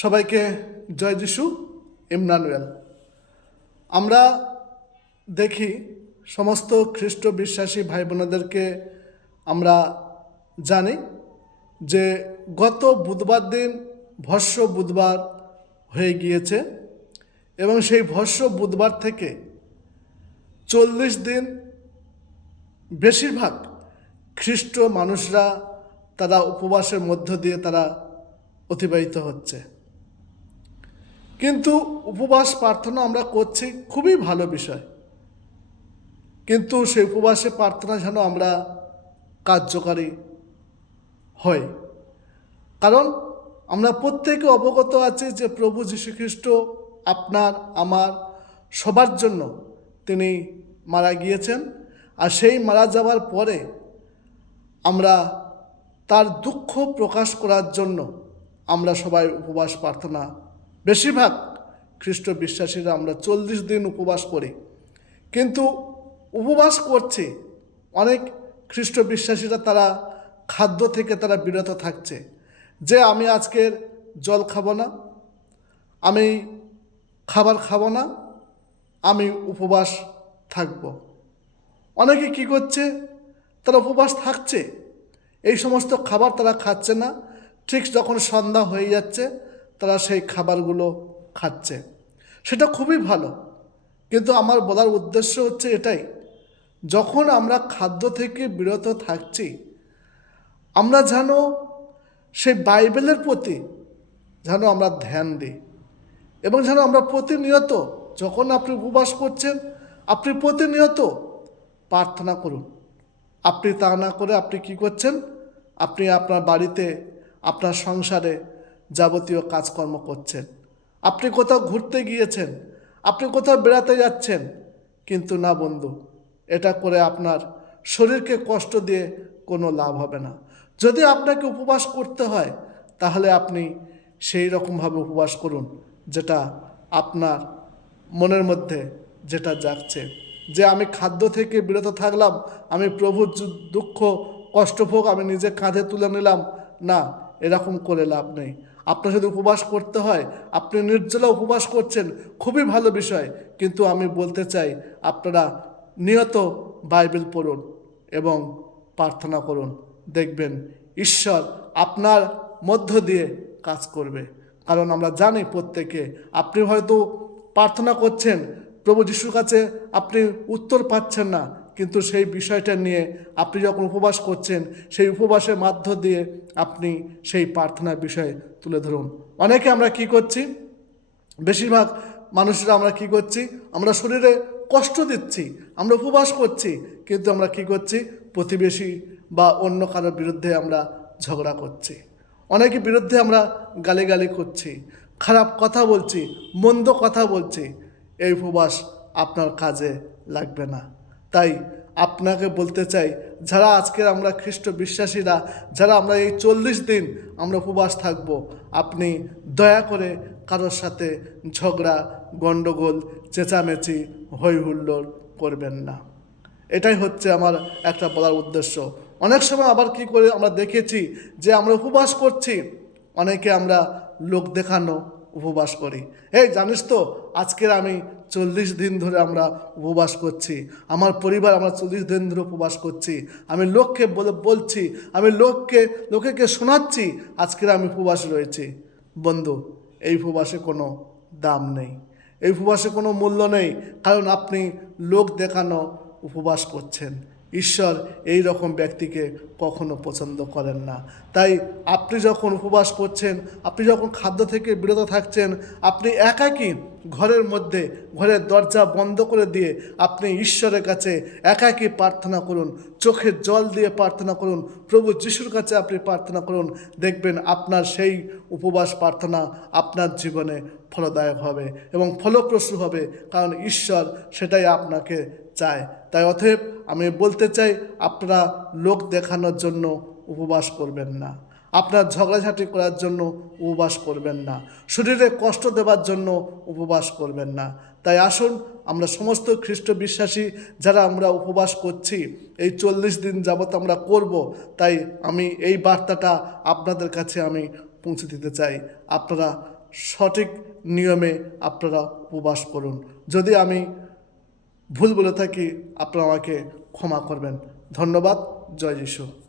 সবাইকে জয় যিশু ইম্মানুয়েল। আমরা দেখি সমস্ত খ্রিস্ট বিশ্বাসী ভাই বোনেদেরকে আমরা জানি যে গত বুধবার দিন ভস্য বুধবার হয়ে গিয়েছে এবং সেই ভস্য বুধবার থেকে 40 দিন বেশিরভাগ খ্রিস্ট মানুষরা তারা উপবাসের মধ্য দিয়ে তারা অতিবাহিত হচ্ছে। কিন্তু উপবাস প্রার্থনা আমরা করছি, খুবই ভালো বিষয়, কিন্তু সেই উপবাসে প্রার্থনা যেন আমরা কার্যকারী হই। কারণ আমরা প্রত্যেকে অবগত আছি যে প্রভু যীশুখ্রিস্ট আপনার আমার সবার জন্য তিনি মারা গিয়েছেন, আর সেই মারা যাওয়ার পরে আমরা তার দুঃখ প্রকাশ করার জন্য আমরা সবাই উপবাস প্রার্থনা, বেশিরভাগ খ্রিস্ট বিশ্বাসীরা আমরা 40 দিন উপবাস করি। কিন্তু উপবাস করছি, অনেক খ্রিস্ট বিশ্বাসীরা তারা খাদ্য থেকে তারা বিরত থাকছে, যে আমি আজকের জল খাবো না, আমি খাবার খাবো না, আমি উপবাস থাকব। অনেকে কি করছে, তারা উপবাস থাকছে, এই সমস্ত খাবার তারা খাচ্ছে না, ঠিক যখন সন্ধ্যা হয়ে যাচ্ছে তারা সেই খাবারগুলো খাচ্ছে। সেটা খুবই ভালো, কিন্তু আমার বলার উদ্দেশ্য হচ্ছে এটাই, যখন আমরা খাদ্য থেকে বিরত থাকছি আমরা যেন সেই বাইবেলের প্রতি যেন আমরা ধ্যান দিই এবং যেন আমরা প্রতিনিয়ত, যখন আপনি উপবাস করছেন আপনি প্রতিনিয়ত প্রার্থনা করুন। আপনি তা না করে আপনি কি করছেন, আপনি আপনার বাড়িতে আপনার সংসারে যাবতীয় কাজকর্ম করছেন, আপনি কোথাও ঘুরতে গিয়েছেন, আপনি কোথাও বেড়াতে যাচ্ছেন, কিন্তু না বন্ধু, এটা করে আপনার শরীরকে কষ্ট দিয়ে কোনো লাভ হবে না। যদি আপনাকে উপবাস করতে হয় তাহলে আপনি সেই রকমভাবে উপবাস করুন যেটা আপনার মনের মধ্যে যেটা জাগছে, যে আমি খাদ্য থেকে বিরত থাকলাম, আমি প্রভুর দুঃখ কষ্টভোগ আমি নিজে কাঁধে তুলে নিলাম, না, এরকম করে লাভ নেই। আপনার যদি উপবাস করতে হয়, আপনি নির্জলা উপবাস করছেন, খুবই ভালো বিষয়, কিন্তু আমি বলতে চাই আপনারা নিয়ত বাইবেল পড়ুন এবং প্রার্থনা করুন, দেখবেন ঈশ্বর আপনার মধ্য দিয়ে কাজ করবে। কারণ আমরা জানি প্রত্যেকে, আপনি হয়তো প্রার্থনা করছেন, প্রভু যিশুর কাছে আপনি উত্তর পাচ্ছেন না, কিন্তু সেই বিষয়টা নিয়ে আপনি যখন উপবাস করছেন, সেই উপবাসের মাধ্য দিয়ে আপনি সেই প্রার্থনার বিষয় তুলে ধরুন। অনেকে আমরা কি করছি, বেশিরভাগ মানুষরা আমরা কি করছি, আমরা শরীরে কষ্ট দিচ্ছি, আমরা উপবাস করছি, কিন্তু আমরা কি করছি, প্রতিবেশী বা অন্য কারোর বিরুদ্ধে আমরা ঝগড়া করছি, অনেকের বিরুদ্ধে আমরা গালিগালি করছি, খারাপ কথা বলছি, মন্দ কথা বলছি। এই উপবাস আপনার কাজে লাগবে না। তাই আপনাকে বলতে চাই, যারা আজকের আমরা খ্রিস্ট বিশ্বাসীরা, যারা আমরা এই 40 দিন আমরা উপবাস থাকব, আপনি দয়া করে কারোর সাথে ঝগড়া, গণ্ডগোল, চেঁচামেচি, হই হুল্লোড় করবেন না। এটাই হচ্ছে আমার একটা বলার উদ্দেশ্য। অনেক সময় আবার কি করে আমরা দেখেছি যে আমরা উপবাস করছি, অনেকে আমরা লোক দেখানো উপবাস করি। এই জানিস তো, আজকের আমি 40 দিন ধরে আমরা উপবাস করছি, আমার পরিবার আমরা 40 দিন ধরে উপবাস করছি, আমি লোককে বলছি, আমি লোকেকে শোনাচ্ছি আজকের আমি উপবাস রয়েছি। বন্ধু, এই উপবাসে কোনো দাম নেই, এই উপবাসে কোনো মূল্য নেই, কারণ আপনি লোক দেখানো উপবাস করছেন। ঈশ্বর এই রকম ব্যক্তিকে কখনো পছন্দ করেন না। তাই আপনি যখন উপবাস করছেন, আপনি যখন খাদ্য থেকে বিরত থাকছেন, আপনি একাকী ঘরের মধ্যে ঘরের দরজা বন্ধ করে দিয়ে আপনি ঈশ্বরের কাছে একাকী প্রার্থনা করুন, চোখের জল দিয়ে প্রার্থনা করুন, প্রভু যিশুর কাছে আপনি প্রার্থনা করুন, দেখবেন আপনার সেই উপবাস প্রার্থনা আপনার জীবনে ফলদায়ক হবে এবং ফলপ্রসূ হবে, কারণ ঈশ্বর সেটাই আপনাকে চায়। তাই অতএব আমি বলতে চাই, আপনারা লোক দেখানোর জন্য উপবাস করবেন না, আপনার ঝগড়াঝাটি করার জন্য উপবাস করবেন না, শরীরে কষ্ট দেওয়ার জন্য উপবাস করবেন না। তাই আসুন আমরা সমস্ত খ্রিস্ট বিশ্বাসী যারা আমরা উপবাস করছি, এই 40 দিন যাবত আমরা করব, তাই আমি এই বার্তাটা আপনাদের কাছে আমি পৌঁছে দিতে চাই। আপনারা সঠিক নিয়মে আপনারা উপবাস করুন। যদি আমি ভুল বলে থাকি আপনারা আমাকে ক্ষমা করবেন। ধন্যবাদ। জয় যিশু।